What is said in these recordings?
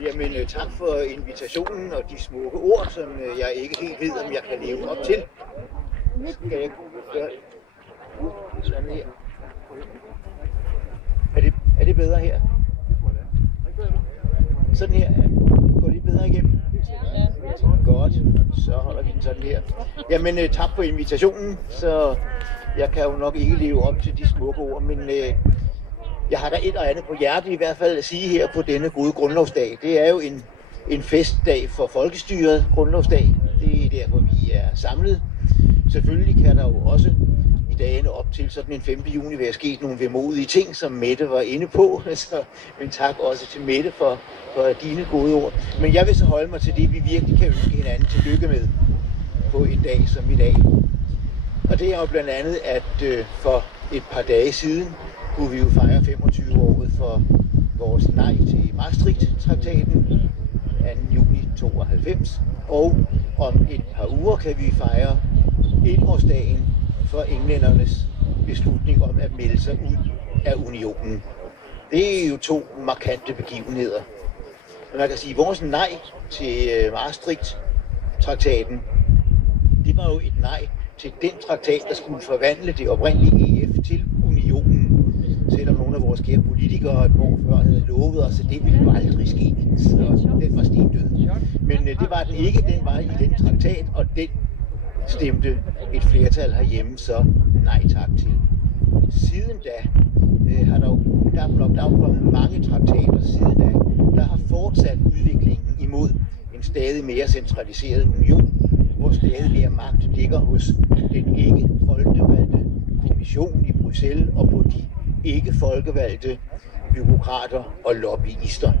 Jamen, tak for invitationen og de smukke ord, som jeg ikke helt ved, om jeg kan leve op til. Skal jeg gøre sådan her? Er det bedre her? Sådan her. Går det bedre igennem? Godt. Så holder vi den sådan her. Jamen, tak for invitationen. Så jeg kan jo nok ikke leve op til de smukke ord, men jeg har da et og andet på hjertet i hvert fald at sige her på denne gode grundlovsdag. Det er jo en festdag for folkestyret, grundlovsdag. Det er derfor, vi er samlet. Selvfølgelig kan der jo også i dagene op til sådan en 5. juni være sket nogle vemodige ting, som Mette var inde på. Så, men tak også til Mette for dine gode ord. Men jeg vil så holde mig til det, vi virkelig kan ønske hinanden tillykke med på en dag som i dag. Og det er jo blandt andet, at for et par dage siden kunne vi jo fejre 25-året for vores nej til Maastricht-traktaten 2. juni 92. Og om et par uger kan vi fejre 1-årsdagen for englændernes beslutning om at melde sig ud af unionen. Det er jo to markante begivenheder. Man kan sige, at vores nej til Maastricht-traktaten, det var jo et nej til den traktat, der skulle forvandle det oprindelige EF til unionen. Selvom nogle af vores kære politikere et år før havde lovet os, at det ville jo aldrig ske. Så den var stendød. Men det var den ikke. Den var i den traktat, og den stemte et flertal herhjemme så nej tak til. Siden da har der er kommet mange traktater siden da, der har fortsat udviklingen imod en stadig mere centraliseret union, hvor stadig mere magt ligger hos den ikke folkevalgte kommission i Bruxelles og på de ikke folkevalgte bureaukrater og lobbyister.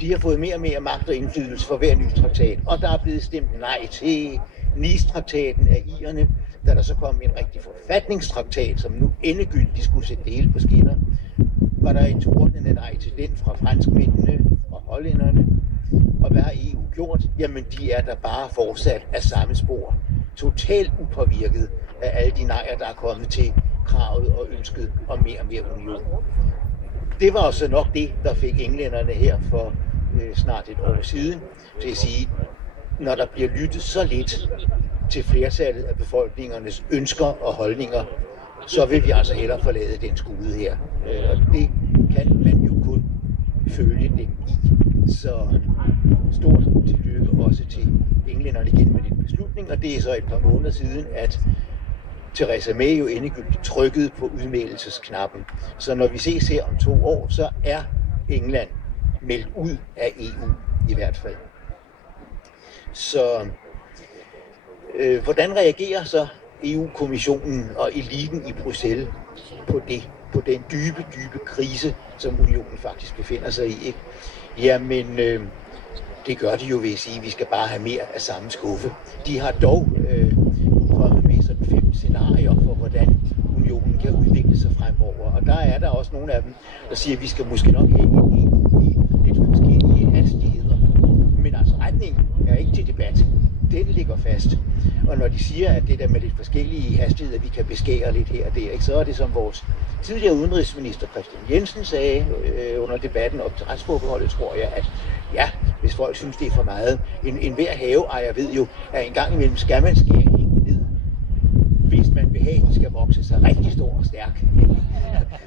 De har fået mere og mere magt og indflydelse for hver ny traktat, og der er blevet stemt nej til Nice-traktaten af irerne, da der så kom en rigtig forfatningstraktat, som nu endegyldigt skulle sætte det hele på skinner. Var der et tordnende nej til den fra franskmændene og hollænderne. Og hvad har EU gjort? Jamen, de er der bare fortsat af samme spor. Totalt upåvirket af alle de nejer, der er kommet til kravet og ønsket om mere og mere union. Det var også nok det, der fik englænderne her for snart et år siden til at sige, når der bliver lyttet så lidt til flertallet af befolkningernes ønsker og holdninger, så vil vi altså hellere forlade den skude her. Og det kan man jo kun følge dem i. Så stort tillykke også til englænderne igen med den beslutning, og det er så et par måneder siden, at Theresa May jo endegyldigt trykkede på udmeldelsesknappen. Så når vi ses her om 2 år, så er England meldt ud af EU i hvert fald. Så hvordan reagerer så EU-kommissionen og eliten i Bruxelles på den dybe krise, som unionen faktisk befinder sig i, ikke? Jamen, det gør de jo ved at sige, at vi skal bare have mere af samme skuffe. De har dog kommet med sådan 5 scenarier for, hvordan unionen kan udvikle sig fremover. Og der er der også nogle af dem, der siger, at vi skal måske nok have i lidt forskellige hastigheder. Men altså retningen er ikke til debat. Den ligger fast. Og når de siger, at det der med lidt forskellige hastigheder, vi kan beskære lidt her og der, ikke, så er det som vores tidligere udenrigsminister Kristian Jensen sagde under debatten op til retsforbeholdet, tror jeg, at ja, hvis folk synes, det er for meget. En hver haveejer ved jo, at en gang imellem skal man skære helt ned, hvis man vil have, at den skal vokse sig rigtig stor og stærk.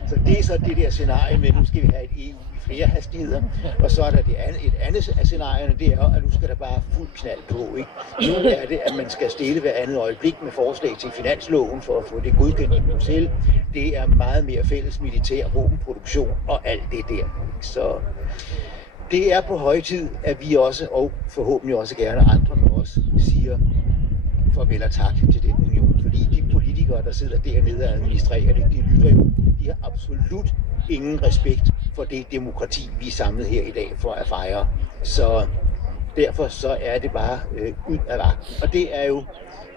Så det er så det der scenarie med, nu skal vi have et EU i flere hastigheder. Og så er der et andet af scenarierne, det er, at nu skal der bare fuld knald på. Ikke? Nu er det, at man skal stille hver andet øjeblik med forslag til finansloven for at få det godkendt i Bruxelles. Det er meget mere fælles militær våbenproduktion og alt det der. Så det er på høje tid, at vi også, og forhåbentlig også gerne andre med os, siger farvel og tak til den union. Fordi de politikere, der sidder dernede og administrerer det, de lytter jo. De har absolut ingen respekt for det demokrati, vi er samlet her i dag for at fejre. Så derfor så er det bare ud af vagten. Og det er jo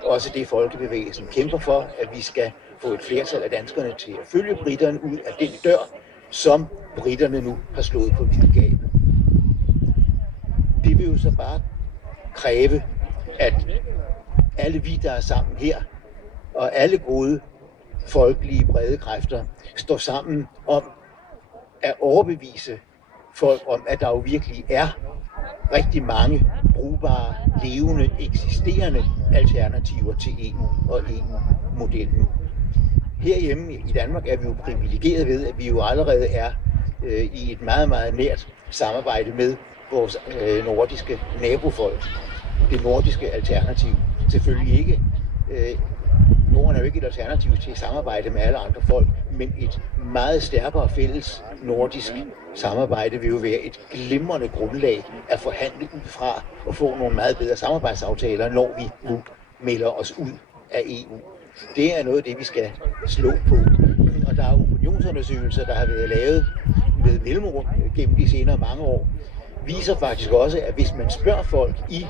også det, folkebevægelsen kæmper for, at vi skal få et flertal af danskerne til at følge britterne ud af den dør, som britterne nu har slået på vildgab. Det vil jo så bare kræve, at alle vi, der er sammen her, og alle gode folkelige brede kræfter, står sammen om at overbevise folk om, at der jo virkelig er rigtig mange brugbare, levende, eksisterende alternativer til EU og EU-modellen. Herhjemme i Danmark er vi jo privilegeret ved, at vi jo allerede er i et meget, meget nært samarbejde med vores nordiske nabofolk. Det nordiske alternativ. Selvfølgelig ikke. Norden er jo ikke et alternativ til samarbejde med alle andre folk, men et meget stærkere fælles nordisk samarbejde vil jo være et glimrende grundlag at forhandle ud fra og få nogle meget bedre samarbejdsaftaler, når vi nu melder os ud af EU. Det er noget af det, vi skal slå på. Og der er opinionsundersøgelser, der har været lavet med mellemrum gennem de senere mange år, viser faktisk også, at hvis man spørger folk i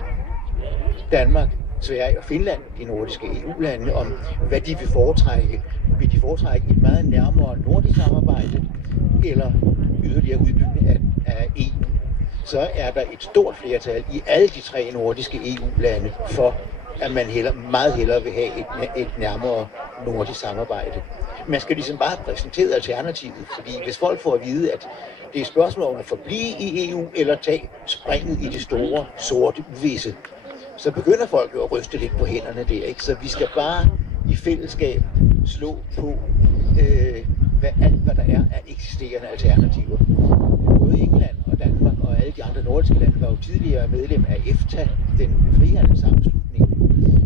Danmark, Sverige og Finland, de nordiske EU-lande, om hvad de vil de foretrække et meget nærmere nordisk samarbejde eller yderligere udbygning af EU, så er der et stort flertal i alle de 3 nordiske EU-lande for, at man meget hellere vil have et nærmere nordisk samarbejde. Man skal ligesom bare præsentere alternativet, fordi hvis folk får at vide, at det er et spørgsmål om at forblive i EU eller tage springet i det store, sorte uvisse, så begynder folk jo at ryste lidt på hænderne der, ikke? Så vi skal bare i fællesskab slå på alt, hvad der er af eksisterende alternativer. Både England og Danmark og alle de andre nordiske lande var jo tidligere medlem af EFTA, den frihandelssammenslutning,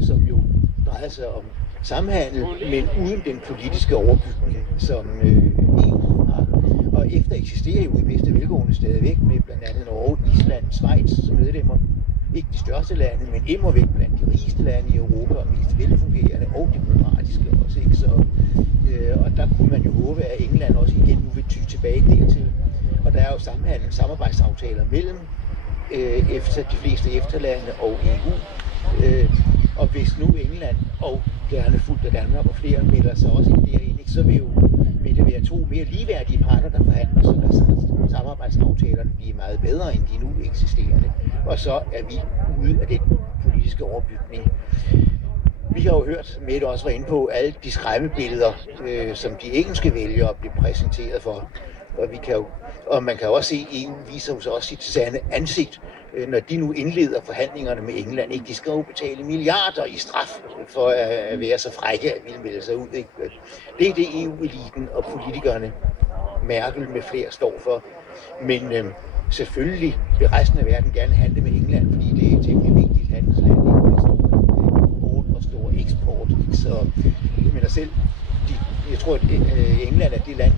som jo drejede sig om samhandel, men uden den politiske overbygning, som EU har. Og EFTA eksisterer jo i bedste velgående stadigvæk med blandt andet Norge, Island, Schweiz som medlemmer. Ikke de største lande, men immervæk blandt de rigeste lande i Europa, og mest velfungerende og demokratiske også. Ikke? Så, og der kunne man jo håbe, at England også igen nu vil ty tilbage dertil. Og der er jo samarbejdsaftaler mellem EFTA, de fleste EFTA-lande og EU. Og hvis nu England og gerne fuldt af Danmark og flere melder sig også ind derinde, så vil det være 2 mere ligeværdige parter, der forhandler, så der samarbejdsaftalerne bliver meget bedre end de nu eksisterende. Og så er vi ude af den politiske overbygning. Vi har jo hørt, Mette også var inde på, alle de skræmmebilleder, som de engelske vælgere bliver præsenteret for. Og man kan jo også se, at EU viser jo så også sit sande ansigt, når de nu indleder forhandlingerne med England. Ikke? De skal jo betale milliarder i straf for at være så frække at ville melde sig ud. Ikke? Det er det EU-eliten og politikerne, Merkel med flere, står for. Men selvfølgelig vil resten af verden gerne handle med England, fordi det er et temmelig vigtigt handelsland. Det er stor import og stor eksport. Så jeg mener selv, jeg tror, at England er det land,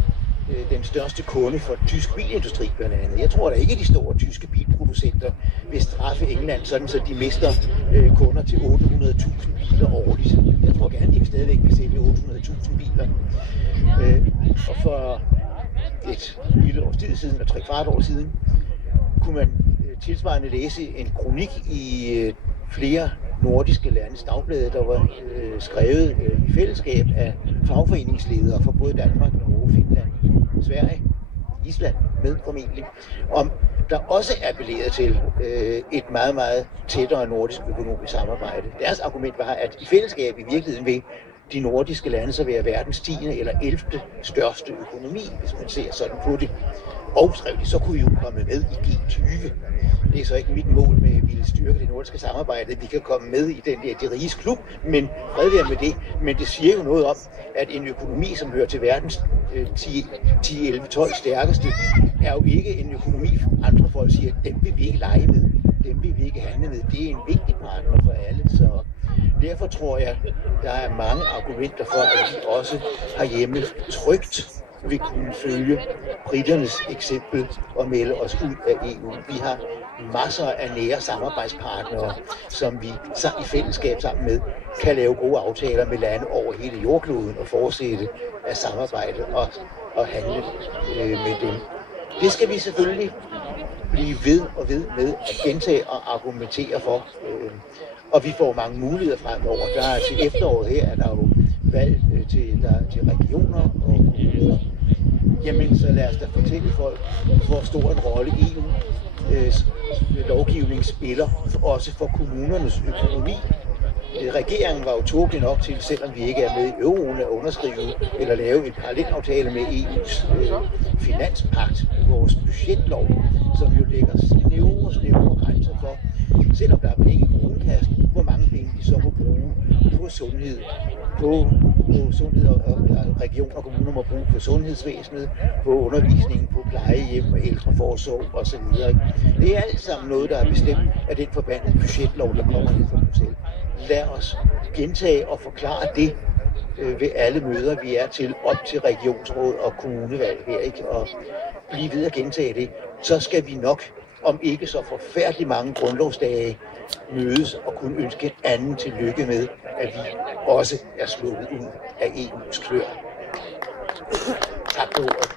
den største kunde for tysk bilindustri blandt andet. Jeg tror da ikke, at de store tyske bilproducenter vil straffe England, sådan så de mister kunder til 800.000 biler årligt. Jeg tror gerne, de stadigvæk vil sælge 800.000 biler. Og for et lille års tid siden, og 3/4 år siden, kunne man tilsvarende læse en kronik i flere nordiske landes dagblade, der var skrevet i fællesskab af fagforeningsledere fra både Danmark, Norge, Finland, Sverige, Island med formentlig, om der også appellerede til et meget, meget tættere nordisk økonomisk samarbejde. Deres argument var, at i fællesskab i virkeligheden vil de nordiske lande så være verdens 10. eller 11. største økonomi, hvis man ser sådan på det. Og skrev de, så kunne vi jo komme med i G20. Det er så ikke mit mål med at ville styrke det nordiske samarbejde, at vi kan komme med i den der de riges klub, men fred være med det. Men det siger jo noget om, at en økonomi, som hører til verdens 10, 11, 12 stærkeste, er jo ikke en økonomi, andre folk siger, dem vil vi ikke lege med, dem vil vi ikke handle med. Det er en vigtig partner for alle, så derfor tror jeg, der er mange argumenter for, at vi også herhjemme trygt vil kunne følge briternes eksempel og melde os ud af EU. Vi har masser af nære samarbejdspartnere, som vi i fællesskab sammen med kan lave gode aftaler med lande over hele jordkloden og fortsætte at samarbejde og handle med dem. Det skal vi selvfølgelig blive ved med at gentage og argumentere for. Og vi får mange muligheder fremover. Der er til efteråret her, er der jo valg til regioner og kommuner. Jamen, så lad os da fortælle folk, hvor stor en rolle EU lovgivning spiller, også for kommunernes økonomi. Regeringen var jo tåbelig nok til, selvom vi ikke er med i euroen, at underskrive eller lave en parallelaftale med EU's finanspagt, vores budgetlov, som jo lægger snævre grænser for, selvom der er penge i kronekassen, hvor mange penge de så må bruge på sundhed, på sundhed og regioner og kommuner må bruge på sundhedsvæsenet, på undervisning, på plejehjem og ældreforsorg osv. Det er alt sammen noget, der er bestemt af den forbandede budgetlov, der kommer ned fra Bruxelles. Lad os gentage og forklare det ved alle møder, vi er til, op til regionsråd og kommunevalg her, ikke? Og blive ved at gentage det, så skal vi nok, om ikke så forfærdeligt mange grundlovsdage, mødes og kunne ønske anden tillykke med, at vi også er sluppet ud af EU's klør. Tak for ordet.